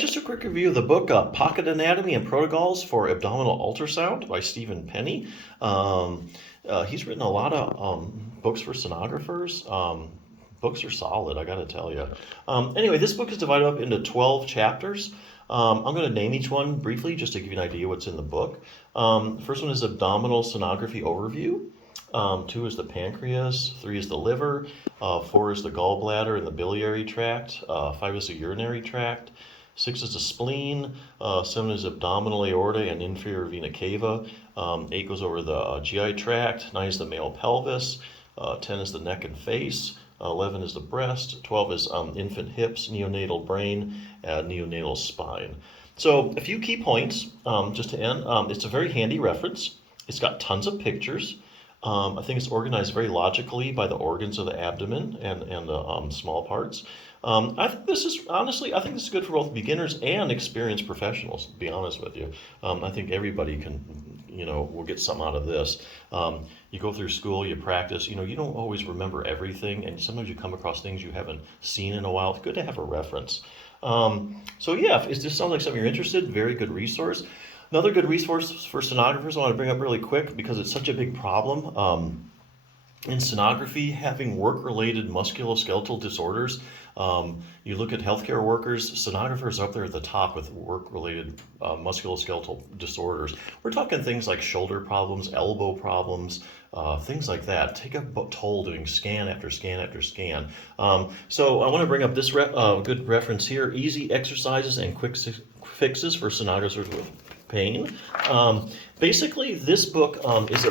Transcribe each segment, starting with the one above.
just a quick review of the book, Pocket Anatomy and Protocols for Abdominal Ultrasound by Stephen Penny. He's written a lot of books for sonographers. Books are solid, I gotta tell you. Anyway, this book is divided up into 12 chapters. I'm going to name each one briefly just to give you an idea what's in the book. First one is Abdominal Sonography Overview. 2 is the pancreas, 3 is the liver, 4 is the gallbladder and the biliary tract, 5 is the urinary tract, 6 is the spleen, 7 is abdominal aorta and inferior vena cava, 8 goes over the GI tract, 9 is the male pelvis, 10 is the neck and face, 11 is the breast, 12 is infant hips, neonatal brain, and neonatal spine. So a few key points, just to end. It's a very handy reference. It's got tons of pictures. I think it's organized very logically by the organs of the abdomen and the small parts. I think this is, honestly, I think this is good for both beginners and experienced professionals, to be honest with you. I think everybody can, will get something out of this. You go through school, you practice, you don't always remember everything, and sometimes you come across things you haven't seen in a while. It's good to have a reference. So yeah, if this sounds like something you're interested in, very good resource. Another good resource for sonographers I want to bring up really quick because it's such a big problem. In sonography, having work-related musculoskeletal disorders, you look at healthcare workers, sonographers are up there at the top with work-related musculoskeletal disorders. We're talking things like shoulder problems, elbow problems, things like that. Take a toll doing scan after scan after scan. So I want to bring up this good reference here, Easy Exercises and Quick Fixes for Sonographers with Pain. Basically, this book is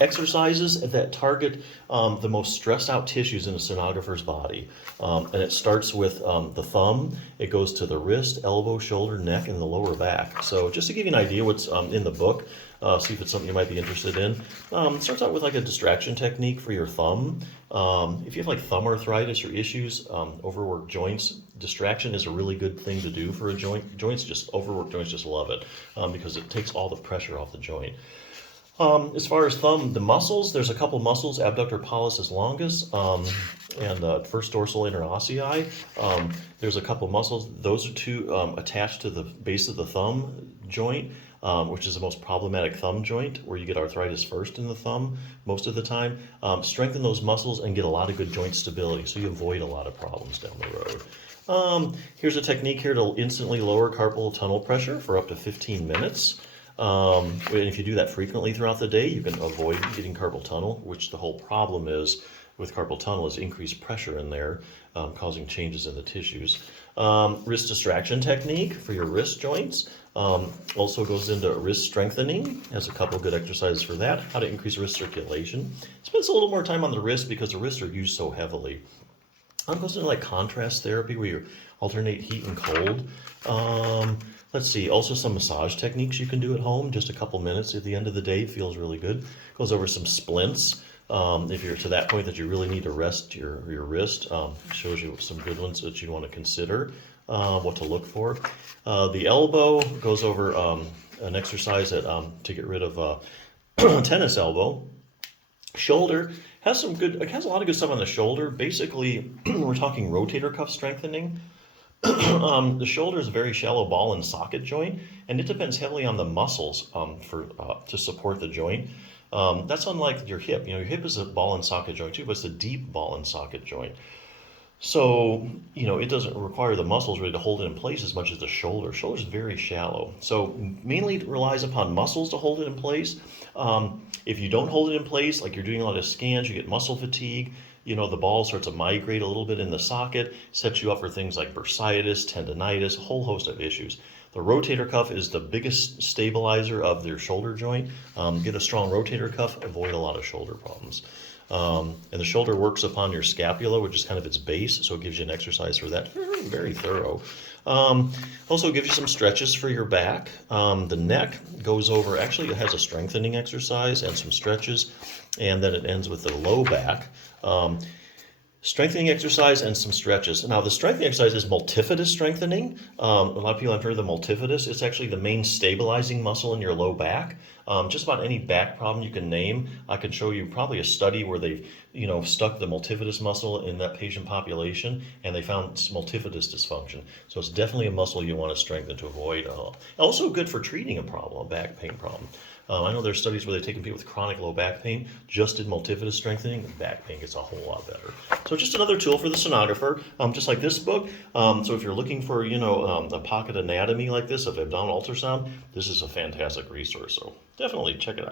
exercises that target the most stressed out tissues in a sonographer's body. And it starts with the thumb, it goes to the wrist, elbow, shoulder, neck, and the lower back. So just to give you an idea what's in the book, see if it's something you might be interested in. It starts out with like a distraction technique for your thumb. If you have like thumb arthritis or issues, overworked joints, distraction is a really good thing to do for a joint. Overworked joints just love it because it takes all the pressure off the joint. As far as thumb, the muscles, there's a couple muscles, abductor pollicis longus and first dorsal interossei. There's a couple muscles. Those are two attached to the base of the thumb joint, which is the most problematic thumb joint, where you get arthritis first in the thumb most of the time. Strengthen those muscles and get a lot of good joint stability, so you avoid a lot of problems down the road. Here's a technique here to instantly lower carpal tunnel pressure for up to 15 minutes. And if you do that frequently throughout the day, you can avoid getting carpal tunnel, which the whole problem is with carpal tunnel is increased pressure in there, causing changes in the tissues. Wrist distraction technique for your wrist joints. Also goes into wrist strengthening. Has a couple good exercises for that. How to increase wrist circulation. Spends a little more time on the wrist because the wrists are used so heavily. Goes into like contrast therapy where you alternate heat and cold. Let's see, also some massage techniques you can do at home, just a couple minutes at the end of the day, feels really good. Goes over some splints, if you're to that point that you really need to rest your wrist. Shows you some good ones that you want to consider, what to look for. The elbow goes over an exercise that, to get rid of tennis elbow. Shoulder has it has a lot of good stuff on the shoulder. Basically, we're talking rotator cuff strengthening. The shoulder is a very shallow ball and socket joint, and it depends heavily on the muscles to support the joint. That's unlike your hip. Your hip is a ball and socket joint too, but it's a deep ball and socket joint. So, it doesn't require the muscles really to hold it in place as much as the shoulder. Shoulder is very shallow. So mainly it relies upon muscles to hold it in place. If you don't hold it in place, like you're doing a lot of scans, you get muscle fatigue. The ball starts to migrate a little bit in the socket, sets you up for things like bursitis, tendonitis, a whole host of issues. The rotator cuff is the biggest stabilizer of your shoulder joint. Get a strong rotator cuff, avoid a lot of shoulder problems. And the shoulder works upon your scapula, which is kind of its base, so it gives you an exercise for that. Very, very thorough. Also gives you some stretches for your back. The neck goes over, actually it has a strengthening exercise and some stretches, and then it ends with the low back. Strengthening exercise and some stretches. Now the strengthening exercise is multifidus strengthening. A lot of people have heard of the multifidus. It's actually the main stabilizing muscle in your low back. Just about any back problem you can name. I can show you probably a study where they've, stuck the multifidus muscle in that patient population, and they found multifidus dysfunction. So it's definitely a muscle you want to strengthen to avoid. Also good for treating a problem, a back pain problem. I know there's studies where they've taken people with chronic low back pain, just did multifidus strengthening, and back pain gets a whole lot better. So just another tool for the sonographer, just like this book. So if you're looking for, a pocket anatomy like this of abdominal ultrasound, this is a fantastic resource. So definitely check it out.